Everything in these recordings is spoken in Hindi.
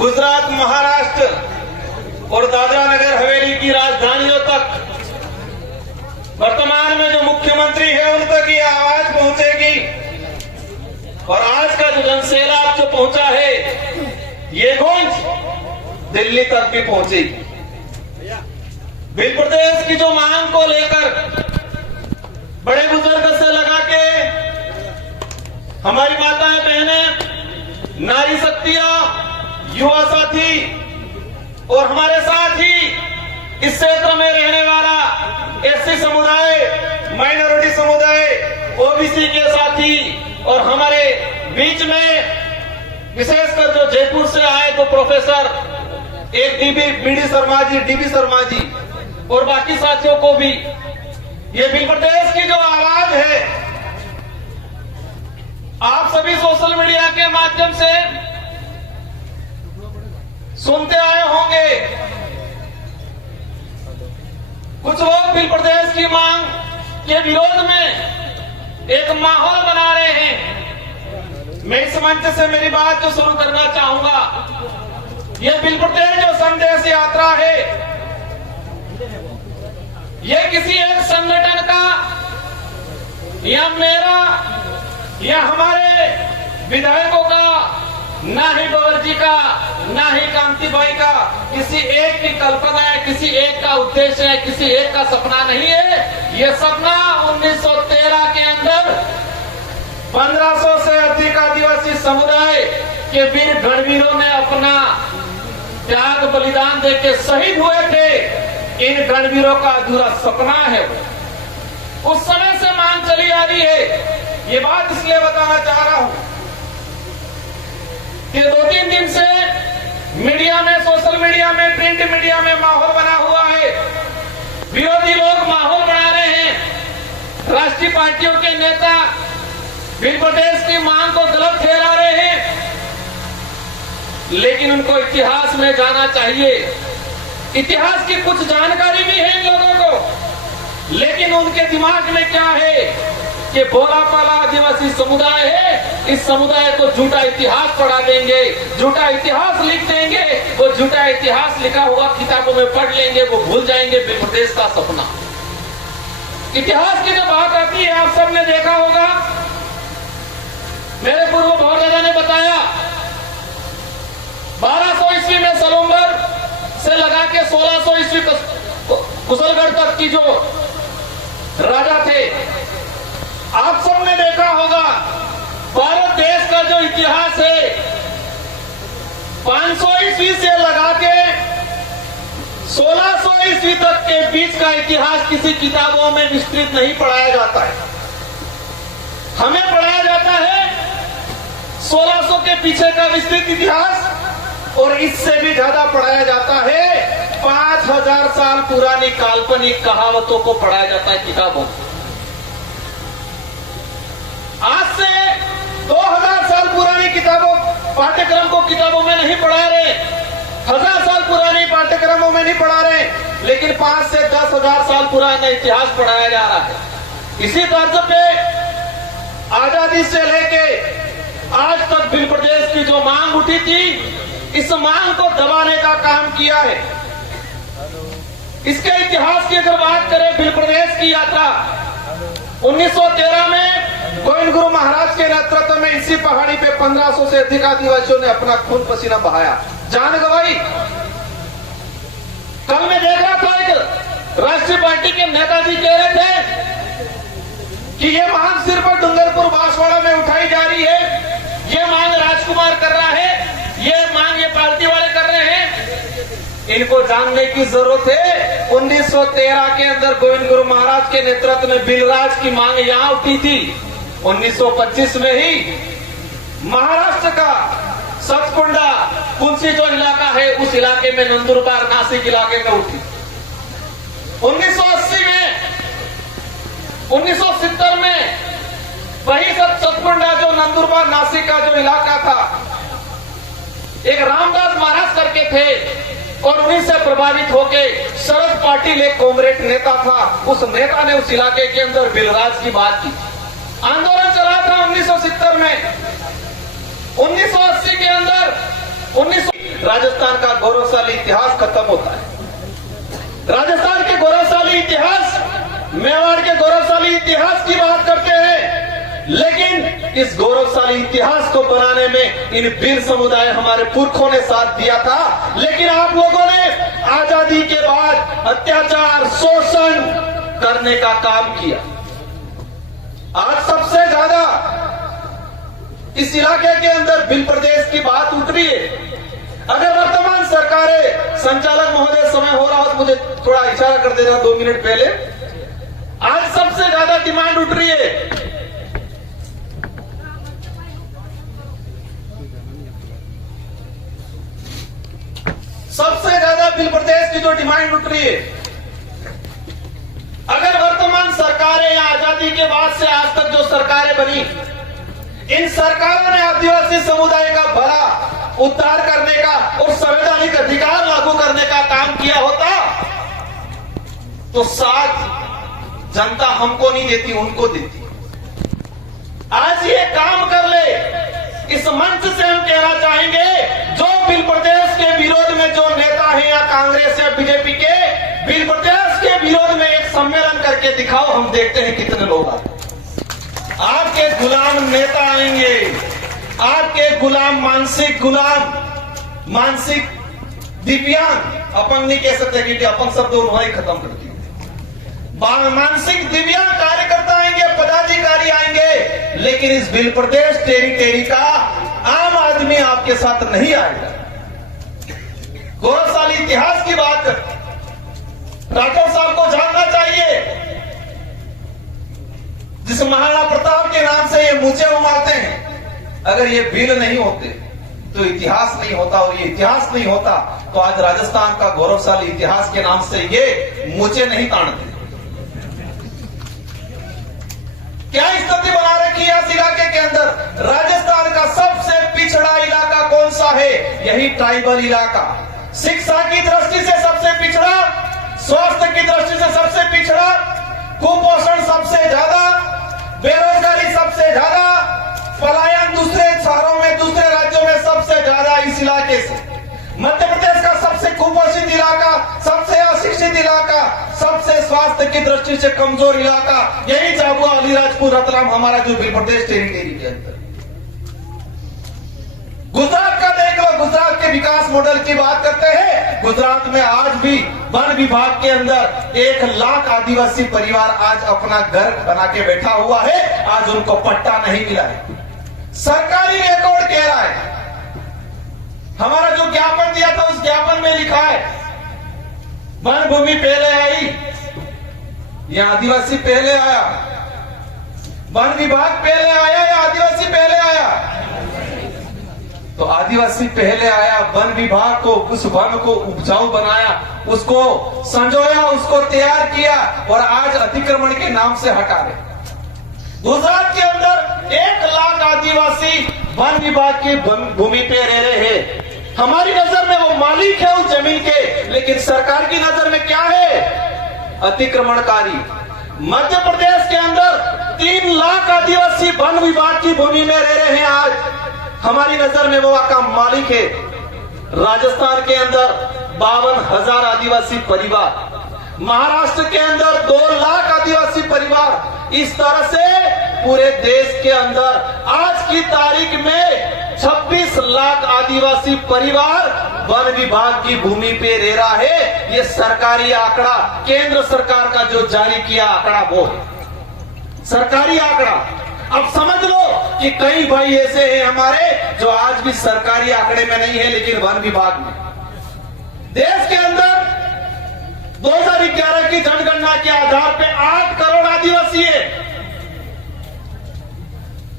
गुजरात, महाराष्ट्र और दादरा नगर हवेली की राजधानियों तक वर्तमान में जो मुख्यमंत्री है उन तक ये आवाज पहुंचेगी। और आज का जो जनसैलाब जो पहुंचा है ये गूंज दिल्ली तक भी पहुंचेगी। बिल प्रदेश की जो मांग को लेकर बड़े बुजुर्ग से लगा के हमारी माताएं बहनें, नारी शक्तियां, युवा साथी और हमारे साथ ही इस क्षेत्र में रहने वाला एससी समुदाय, माइनॉरिटी समुदाय, ओबीसी के साथी और हमारे बीच में विशेषकर जो जयपुर से आए तो प्रोफेसर एक डीबी शर्मा जी और बाकी साथियों को भी ये बिल प्रदेश की जो आवाज है आप सभी सोशल मीडिया के माध्यम से सुनते आए होंगे। कुछ लोग बिल प्रदेश की मांग के विरोध में एक माहौल बना रहे हैं। मैं इस मंच से मेरी बात जो शुरू करना चाहूंगा, यह बिल प्रदेश जो संदेश यात्रा है ये किसी एक संगठन का या मेरा या हमारे विधायकों का, ना ही गौर जी का, ना ही कांति भाई का किसी एक की कल्पना है, किसी एक का उद्देश्य है, किसी एक का सपना नहीं है। ये सपना 1913 के अंदर 1500 से अधिक आदिवासी समुदाय के वीर गणवीरों ने अपना त्याग बलिदान देके शहीद हुए थे। इन गणवीरों का अधूरा सपना है। उस समय से मांग चली आ रही है। ये बात इसलिए बताना चाह रहा हूं कि 2-3 दिन से मीडिया में, सोशल मीडिया में, प्रिंट मीडिया में माहौल बना हुआ है। विरोधी लोग माहौल बना रहे हैं। राष्ट्रीय पार्टियों के नेता बिल प्रदेश की मांग को गलत ठहरा रहे हैं, लेकिन उनको इतिहास में जाना चाहिए। इतिहास की कुछ जानकारी भी है इन लोगों को, लेकिन उनके दिमाग में क्या है कि भोला पाला आदिवासी समुदाय है, इस समुदाय को झूठा इतिहास पढ़ा देंगे, झूठा इतिहास लिख देंगे। वो झूठा इतिहास लिखा हुआ किताबों में पढ़ लेंगे, वो भूल जाएंगे बिल प्रदेश का सपना। इतिहास की जो बात आती है आप सबने देखा होगा, मेरे पूर्व भौरदादा ने बताया 1200 ईस्वी में सलूम्बर से लगा के 1600 ईस्वी कुशलगढ़ तक की जो राजा थे, आप सबने देखा होगा भारत देश का जो इतिहास है 500 ईस्वी से लगा के 1600 ईस्वी तक के बीच का इतिहास किसी किताबों में विस्तृत नहीं पढ़ाया जाता है। हमें पढ़ाया जाता है 1600 के पीछे का विस्तृत इतिहास, और इससे भी ज्यादा पढ़ाया जाता है 5000 साल पुरानी काल्पनिक कहावतों को पढ़ाया जाता है किताबों में। आज से 2000 साल पुरानी किताबों पाठ्यक्रम को किताबों में नहीं पढ़ा रहे, 1000 साल पुरानी पाठ्यक्रमों में नहीं पढ़ा रहे, लेकिन 5 से 10,000 साल पुराना इतिहास पढ़ाया जा रहा है। इसी तर्ज पे आजादी से लेके आज तक बिल प्रदेश की जो मांग उठी थी, इस मांग को दबाने का काम किया है। इसके इतिहास की अगर बात करें, बिल प्रदेश की यात्रा 1913 में गोविंद गुरु महाराज के नेतृत्व में इसी पहाड़ी पे 1500 से अधिक आदिवासियों ने अपना खून पसीना बहाया, जान गंवाई। कल मैं देख रहा था एक राष्ट्रीय पार्टी के नेताजी कह रहे थे कि ये मांग सिर्फ डूंगरपुर बांसवाड़ा में उठाई जा रही है, ये मांग राजकुमार कर रहा है, ये मांग ये पार्टी वाले कर रहे हैं। इनको जानने की जरूरत है 1913 के अंदर गोविंद गुरु महाराज के नेतृत्व में बिलराज की मांग यहां उठी थी। 1925 में ही महाराष्ट्र का सतकुंडा कुंसी जो इलाका है, उस इलाके में नंदुरबार नासिक इलाके में उठी। 1980 में 1970 में वही सतकुंडा जो नंदुरबार नासिक का जो इलाका था, एक रामदास महाराज करके थे और उन्हीं से प्रभावित होके शरद पाटिल एक कांग्रेस नेता था, उस नेता ने उस इलाके के अंदर बिलराज की बात की। आंदोलन चला था 1970 में। 1980 के अंदर राजस्थान का गौरवशाली इतिहास खत्म होता है। राजस्थान के गौरवशाली इतिहास, मेवाड़ के गौरवशाली इतिहास की बात करते हैं, लेकिन इस गौरवशाली इतिहास को बनाने में इन वीर समुदाय हमारे पुरखों ने साथ दिया था। लेकिन आप लोगों ने आजादी के बाद अत्याचार, शोषण करने का काम किया। आज सबसे ज्यादा इस इलाके के अंदर भिल प्रदेश की बात उठ रही है। अगर वर्तमान सरकारें, संचालक महोदय समय हो रहा हो तो मुझे थोड़ा इशारा कर देना 2 मिनट पहले। आज सबसे ज्यादा डिमांड उठ रही है, सबसे ज्यादा भिल प्रदेश की जो डिमांड उठ रही है, अगर वर्तमान सरकारें या आजादी के बाद से आज तक जो सरकारें बनी, इन सरकारों ने आदिवासी समुदाय का भला उद्धार करने का और संवैधानिक अधिकार लागू करने का काम किया होता तो साथ जनता हमको नहीं देती, उनको देती। आज ये काम कर ले, इस मंच से हम कहना चाहेंगे, जो भिल प्रदेश के विरोध में जो नेता हैं या कांग्रेस या बीजेपी के, भिल प्रदेश के विरोध में एक सम्मेलन करके दिखाओ, हम देखते हैं कितने लोग आते। आपके गुलाम नेता आएंगे, आपके गुलाम मानसिक दिव्यांग, अपंग नहीं कह सकते कि अपंग शब्द उन्होंने ही खत्म कर दिया। मानसिक दिव्यांग कार्यकर्ता आएंगे, पदाधिकारी आएंगे, लेकिन इस भिल प्रदेश टेरी का आम आदमी आपके साथ नहीं आएगा। गौरवशाली इतिहास की बात राठौर साहब को जानना चाहिए, जिस महाराणा प्रताप के नाम से ये मूंछें उमारते हैं, अगर ये भील नहीं होते तो इतिहास नहीं होता, और ये इतिहास नहीं होता तो आज राजस्थान का गौरवशाली इतिहास के नाम से ये मूंछें नहीं तानते। क्या स्थिति बना रखी है इस इलाके के अंदर? राजस्थान का सबसे पिछड़ा इलाका कौन सा है? यही ट्राइबल इलाका। शिक्षा की दृष्टि से सबसे पिछड़ा, स्वास्थ्य की दृष्टि से सबसे पिछड़ा, कुपोषण सबसे ज्यादा, बेरोजगारी सबसे ज्यादा, पलायन दूसरे शहरों में, दूसरे राज्यों में सबसे ज्यादा इस इलाके से। मध्य प्रदेश का सबसे कुपोषित इलाका, सबसे अशिक्षित इलाका, सबसे स्वास्थ्य की दृष्टि से कमजोर इलाका, यही झाबुआ, अलीराजपुर, रतलाम हमारा जो भिल प्रदेश टेरिटरी के अंदर। गुजरात का देख लो, गुजरात के विकास मॉडल की बात करते हैं। गुजरात में आज भी वन विभाग के अंदर 1 लाख आदिवासी परिवार आज अपना घर बना के बैठा हुआ है, आज उनको पट्टा नहीं मिला है। सरकारी रिकॉर्ड कह रहा है, हमारा जो ज्ञापन दिया था उस ज्ञापन में लिखा है वन भूमि पहले आई या आदिवासी पहले आया, वन विभाग पहले आया या आदिवासी पहले आया? तो आदिवासी पहले आया, वन विभाग को, उस वन को उपजाऊ बनाया, उसको संजोया, उसको तैयार किया, और आज अतिक्रमण के नाम से हटा रहे। गुजरात के अंदर 1 लाख आदिवासी वन विभाग की भूमि पे रह रहे हैं। हमारी नजर में वो मालिक है उस जमीन के, लेकिन सरकार की नजर में क्या है? अतिक्रमणकारी। मध्य प्रदेश के अंदर 3 लाख आदिवासी वन विभाग की भूमि में रह रहे हैं, आज हमारी नजर में वो का मालिक है। राजस्थान के अंदर 52,000 आदिवासी परिवार, महाराष्ट्र के अंदर 2 लाख आदिवासी परिवार, इस तरह से पूरे देश के अंदर आज की तारीख में 26 लाख आदिवासी परिवार वन विभाग की भूमि पे रह रहा है। ये सरकारी आंकड़ा, केंद्र सरकार का जो जारी किया आंकड़ा वो है सरकारी आंकड़ा। अब समझ लो कि कई भाई ऐसे हैं हमारे जो आज भी सरकारी आंकड़े में नहीं है, लेकिन वन विभाग में। देश के अंदर 2011 की जनगणना के आधार पे 8 करोड़ आदिवासी है,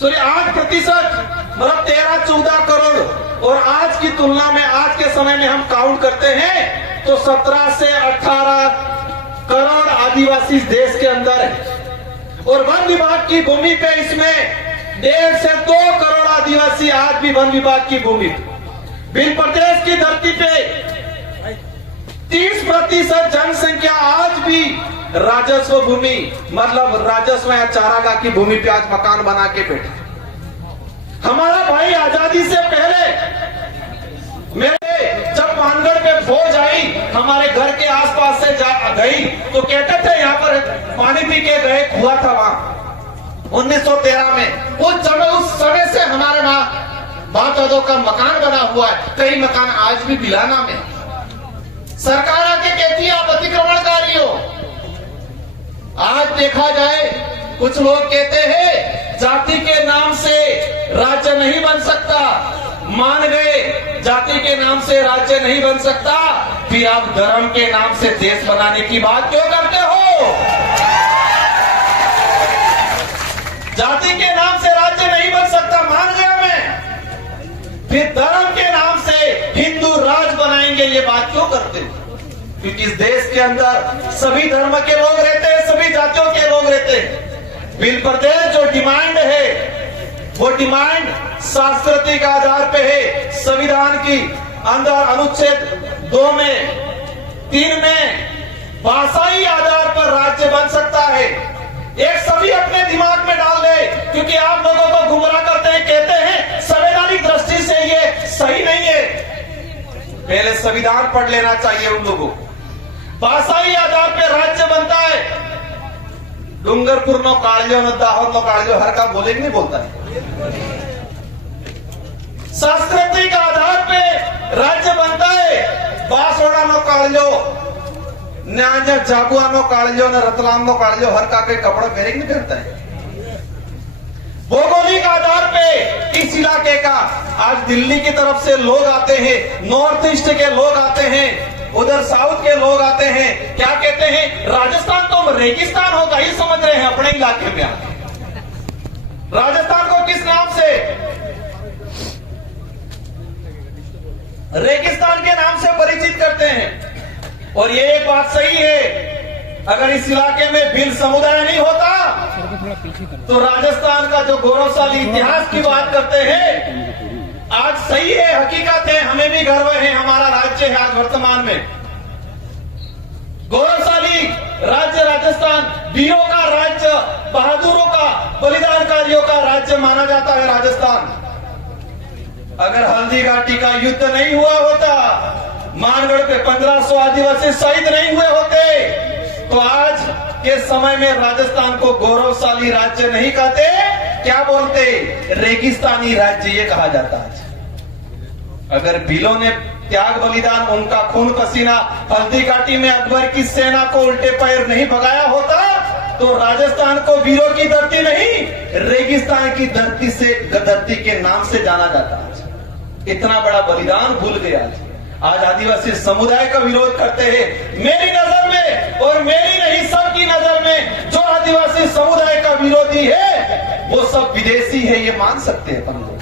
सॉरी 8%, मतलब 13-14 करोड़। और आज की तुलना में, आज के समय में हम काउंट करते हैं तो 17 से 18 करोड़ आदिवासी देश के अंदर है। और वन विभाग की भूमि पे इसमें 1.5 से 2 करोड़ आदिवासी आज भी वन विभाग की भूमि। भिल प्रदेश की धरती पे 30% जनसंख्या आज भी राजस्व भूमि, मतलब राजस्व या चारागाह की भूमि पे आज मकान बना के बैठे। हमारा भाई आजादी से पहले मेरे हमारे घर के आसपास से गई तो कहते थे यहाँ पर पानी पी के गए, हुआ था वहां 1913 में। उस समय से हमारे वहां बात का मकान बना हुआ है, कई मकान आज भी बिलाना में। सरकार आके कहती है आप अतिक्रमणकारी हो। आज देखा जाए कुछ लोग कहते हैं जाति के नाम से राज्य नहीं बन सकता, मान गए जाति के नाम से राज्य नहीं बन सकता, फिर आप धर्म के नाम से देश बनाने की बात क्यों करते हो? जाति के नाम से राज्य नहीं बन सकता, मान गया मैं, फिर धर्म के नाम से हिंदू राज बनाएंगे, ये बात क्यों करते हो? क्योंकि इस देश के अंदर सभी धर्म के लोग रहते हैं, सभी जातियों के लोग रहते हैं। बिल प्रदेश जो डिमांड है वो डिमांड सांस्कृतिक आधार पे है। संविधान की अंदर अनुच्छेद 2 में 3 में भाषाई आधार पर राज्य बन सकता है। एक सभी अपने दिमाग में डाल दे, क्योंकि आप लोगों को गुमराह करते हैं, कहते हैं संवैधानिक दृष्टि से ये सही नहीं है। पहले संविधान पढ़ लेना चाहिए उन लोगों को। भाषाई आधार पे राज्य बनता है। डूंगरपुर नो कालियो न दाहोद नो कालियो हर का बोले नहीं बोलता है। सांस्कृतिक आधार पे राज्य बनता है। बांसवाड़ा नो कालियो न्याय जाबुआ नो कालियो न रतलाम नो कालियो हर का के कपड़ा पहने नहीं पहनता है। भौगोलिक आधार पे इस इलाके का आज दिल्ली की तरफ से लोग आते हैं, नॉर्थ ईस्ट के लोग आते हैं, उधर साउथ के लोग आते हैं, क्या कहते हैं राजस्थान तो रेगिस्तान होगा ही समझ रहे हैं अपने इलाके में आके। राजस्थान को किस नाम से? रेगिस्तान के नाम से परिचित करते हैं। और ये एक बात सही है, अगर इस इलाके में भील समुदाय नहीं होता तो राजस्थान का जो गौरवशाली इतिहास की बात करते हैं, आज सही है, हकीकत है, हमें भी गर्व है, हमारा राज्य है आज वर्तमान में गौरवशाली राज्य राजस्थान, वीरों का राज्य, बहादुरों का, बलिदानकारियों का राज्य माना जाता है राजस्थान। अगर हल्दी घाटी का युद्ध नहीं हुआ होता, मानगढ़ पे 1500 आदिवासी शहीद नहीं हुए होते, तो आज के समय में राजस्थान को गौरवशाली राज्य नहीं कहते, क्या बोलते? रेगिस्तानी राज्य ये कहा जाता है। अगर भीलों ने त्याग बलिदान, उनका खून पसीना हल्दी घाटी में अकबर की सेना को उल्टे पैर नहीं भगाया होता, तो राजस्थान को वीरों की धरती नहीं, रेगिस्तान की धरती से धरती के नाम से जाना जाता है। इतना बड़ा बलिदान भूल गया। आज आदिवासी समुदाय का विरोध करते हैं। मेरी नजर में और मेरी नहीं, सबकी नजर में जो आदिवासी समुदाय का विरोधी है वो सब विदेशी है, ये मान सकते हैं हम लोग।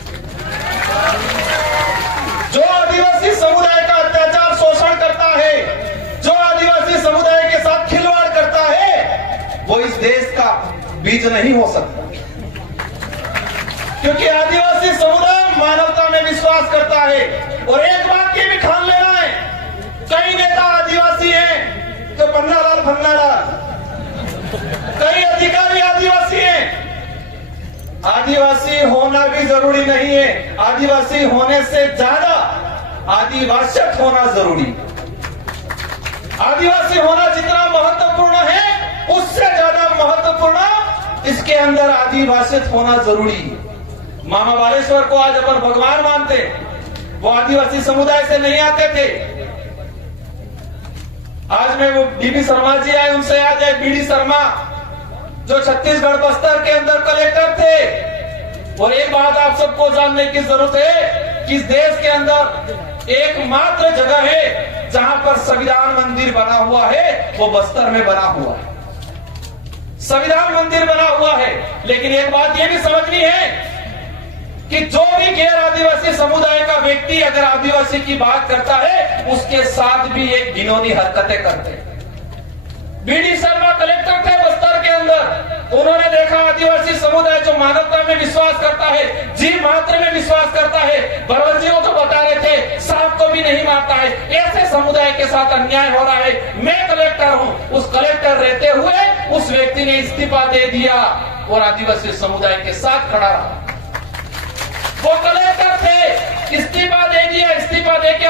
जो आदिवासी समुदाय का अत्याचार शोषण करता है, जो आदिवासी समुदाय के साथ खिलवाड़ करता है, वो इस देश का बीज नहीं हो सकता। क्योंकि आदिवासी समुदाय मानवता में विश्वास करता है। और एक बात की भी ठान लेना है, कई नेता आदिवासी हैं तो पन्नालाल फन्नालाल, कई अधिकारी आदिवासी हैं। आदिवासी होना भी जरूरी नहीं है, आदिवासी होने से ज्यादा आदिवासियत होना जरूरी। आदिवासी होना जितना महत्वपूर्ण है, उससे ज्यादा महत्वपूर्ण इसके अंदर आदिवासियत होना जरूरी है। मामा बालेश्वर को आज अपन भगवान मानते, वो आदिवासी समुदाय से नहीं आते थे। आज में वो बीडी शर्मा जी आए, उनसे याद है बीडी शर्मा जो छत्तीसगढ़ बस्तर के अंदर कलेक्टर थे। और एक बात आप सबको जानने की जरूरत है कि इस देश के अंदर एकमात्र जगह है जहां पर संविधान मंदिर बना हुआ है, वो बस्तर में बना हुआ है। संविधान मंदिर बना हुआ है। लेकिन एक बात यह भी समझनी है कि जो भी गैर आदिवासी समुदाय का व्यक्ति अगर आदिवासी की बात करता है, उसके साथ भी एक घिनौनी हरकतें करते हैं। बीडी शर्मा कलेक्टर थे बस्तर के अंदर, उन्होंने देखा आदिवासी समुदाय जो मानवता में विश्वास करता है, जीव मात्र में विश्वास करता है, बरवंजियों को बता रहे थे सांप को भी नहीं मारता है, ऐसे समुदाय के साथ अन्याय हो रहा है, मैं कलेक्टर हूं। उस कलेक्टर रहते हुए उस व्यक्ति ने इस्तीफा दे दिया और आदिवासी समुदाय के साथ खड़ा रहा। वो कलेक्टर थे, इस्तीफा दे दिया, इस्तीफा दे के